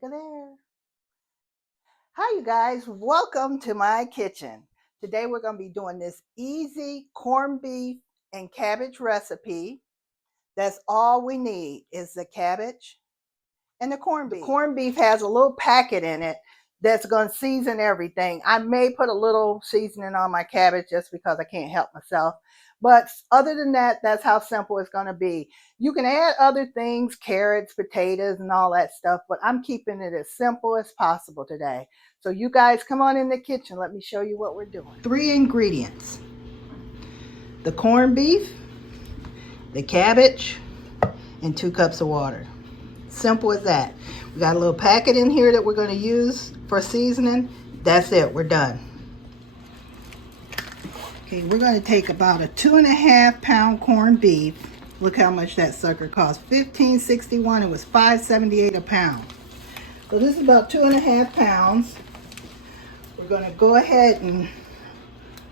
Look at there. Hi, you guys. Welcome to my kitchen. Today we're going to be doing this easy corned beef and cabbage recipe. That's all we need is the cabbage and the corned beef. The corned beef has a little packet in it that's going to season everything. I may put a little seasoning on my cabbage just because I can't help myself. But other than that, that's how simple it's going to be. You can add other things, carrots, potatoes, and all that stuff, but I'm keeping it as simple as possible today. So you guys come on in the kitchen. Let me show you what we're doing. 3 ingredients: the corned beef, the cabbage, and 2 cups of water. Simple as that. We got a little packet in here that we're going to use for seasoning. That's it. We're done. Okay, we're going to take about a 2.5 pound corned beef. Look how much that sucker cost. $15.61. It was $5.78 a pound. So this is about 2.5 pounds. We're going to go ahead and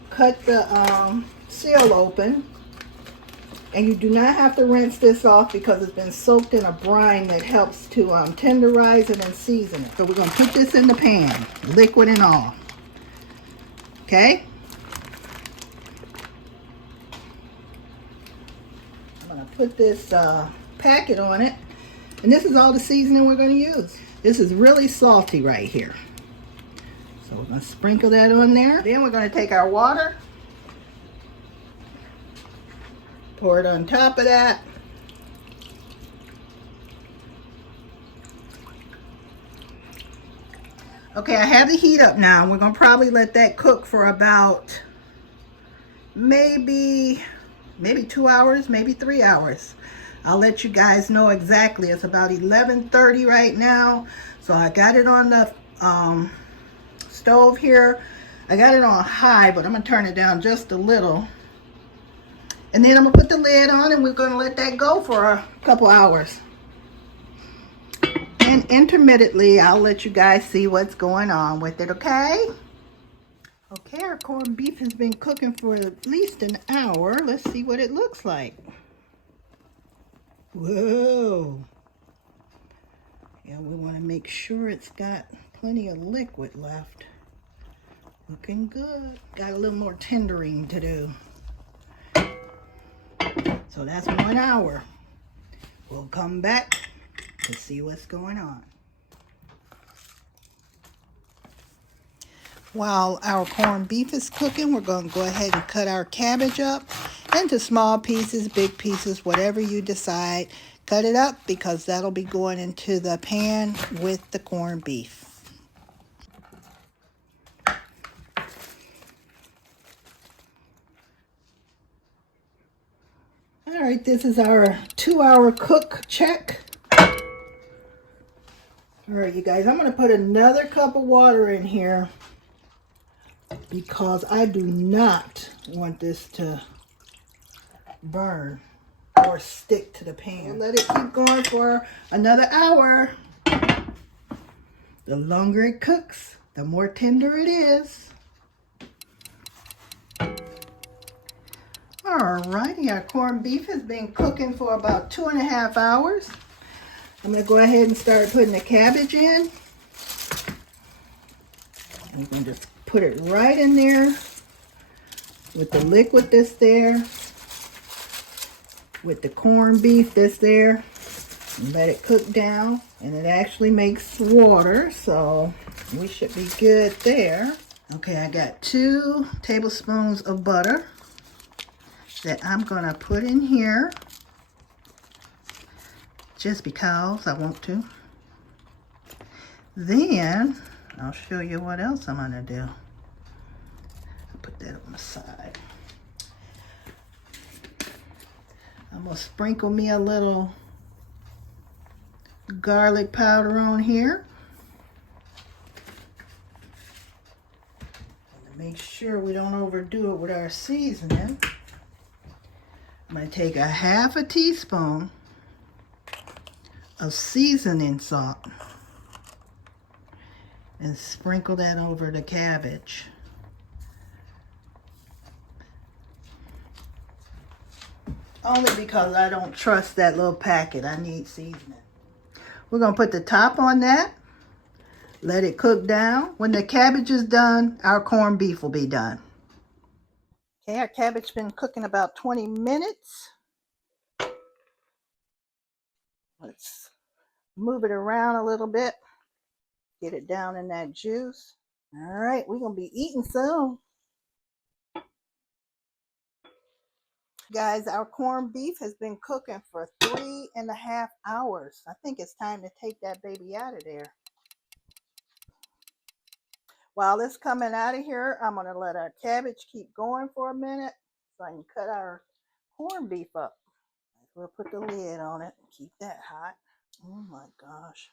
cut the seal open. And you do not have to rinse this off because it's been soaked in a brine that helps to tenderize it and season it. So we're going to put this in the pan, liquid and all. Okay? I'm going to put this packet on it. And this is all the seasoning we're going to use. This is really salty right here. So we're going to sprinkle that on there. Then we're going to take our water. Pour it on top of that. Okay, I have the heat up now. We're going to probably let that cook for about maybe 2 hours, maybe 3 hours. I'll let you guys know exactly. It's about 11:30 right now. So I got it on the stove here. I got it on high, but I'm going to turn it down just a little. And then I'm going to put the lid on and we're going to let that go for a couple hours. And intermittently, I'll let you guys see what's going on with it, okay? Okay, our corned beef has been cooking for at least an hour. Let's see what it looks like. Whoa. Yeah, we want to make sure it's got plenty of liquid left. Looking good. Got a little more tendering to do. So that's 1 hour. We'll come back to see what's going on. While our corned beef is cooking, we're going to go ahead and cut our cabbage up into small pieces, big pieces, whatever you decide. Cut it up because that'll be going into the pan with the corned beef. All right, this is our 2-hour cook check. All right, you guys, I'm going to put another cup of water in here because I do not want this to burn or stick to the pan. We'll let it keep going for another hour. The longer it cooks, the more tender it is. Alrighty, our corned beef has been cooking for about 2.5 hours. I'm going to go ahead and start putting the cabbage in. I'm going to just put it right in there with the liquid that's there, with the corned beef that's there, and let it cook down. And it actually makes water, so we should be good there. Okay, I got 2 tablespoons of butter that I'm gonna put in here just because I want to. Then I'll show you what else I'm gonna do. I'll put that on the side. I'm gonna sprinkle me a little garlic powder on here. And to make sure we don't overdo it with our seasoning, I'm going to take a half a teaspoon of seasoning salt and sprinkle that over the cabbage. Only because I don't trust that little packet. I need seasoning. We're going to put the top on that. Let it cook down. When the cabbage is done, our corned beef will be done. Okay, our cabbage been cooking about 20 minutes. Let's move it around a little bit. Get it down in that juice. All right, we're going to be eating soon. Guys, our corned beef has been cooking for 3.5 hours. I think it's time to take that baby out of there. While it's coming out of here, I'm going to let our cabbage keep going for a minute so I can cut our corned beef up. We'll put the lid on it and keep that hot. Oh my gosh.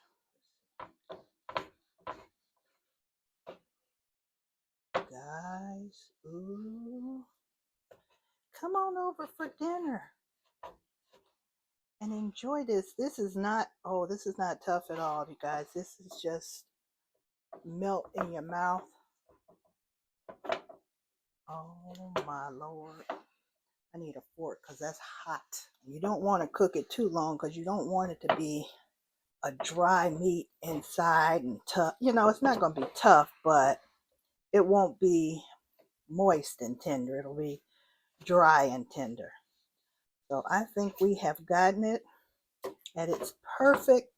Guys, ooh. Come on over for dinner and enjoy this. This is not tough at all, you guys. This is just melt in your mouth. Oh my Lord. I need a fork because that's hot. You don't want to cook it too long because you don't want it to be a dry meat inside and tough. You know, it's not going to be tough, but it won't be moist and tender. It'll be dry and tender. So I think we have gotten it at its perfect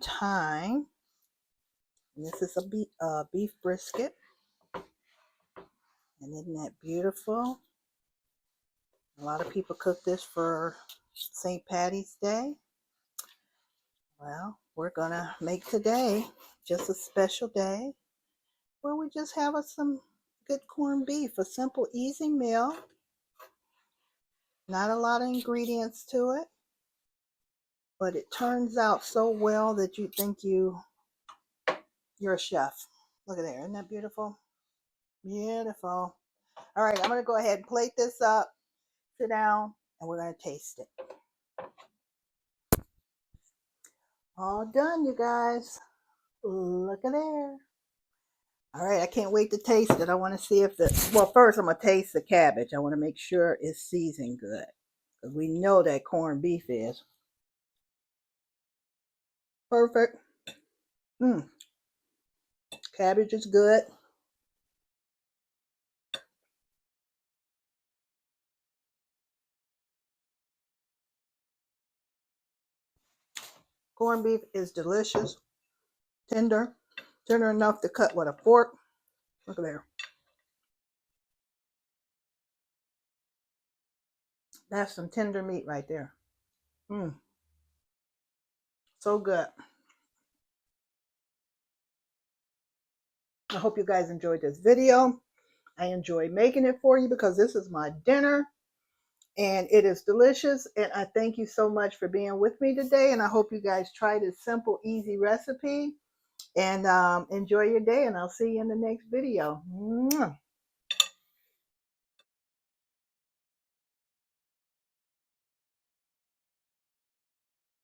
time. And this is a beef brisket. And isn't that beautiful? A lot of people cook this for St. Patty's Day. Well, we're going to make today just a special day where we just have some good corned beef. A simple, easy meal. Not a lot of ingredients to it. But it turns out so well that you think you're a chef. Look at there. Isn't that beautiful? Beautiful. All right, I'm going to go ahead and plate this up, sit down, and we're going to taste it. All done, you guys. Look at there. All right, I can't wait to taste it. I want to see if well, first I'm going to taste the cabbage. I want to make sure it's seasoned good. Because we know that corned beef is. Perfect. Cabbage is good. Corned beef is delicious. Tender enough to cut with a fork. Look at there. That's some tender meat right there. So good. I hope you guys enjoyed this video. I enjoy making it for you because this is my dinner and it is delicious. And I thank you so much for being with me today. And I hope you guys try this simple, easy recipe and enjoy your day. And I'll see you in the next video. Mwah.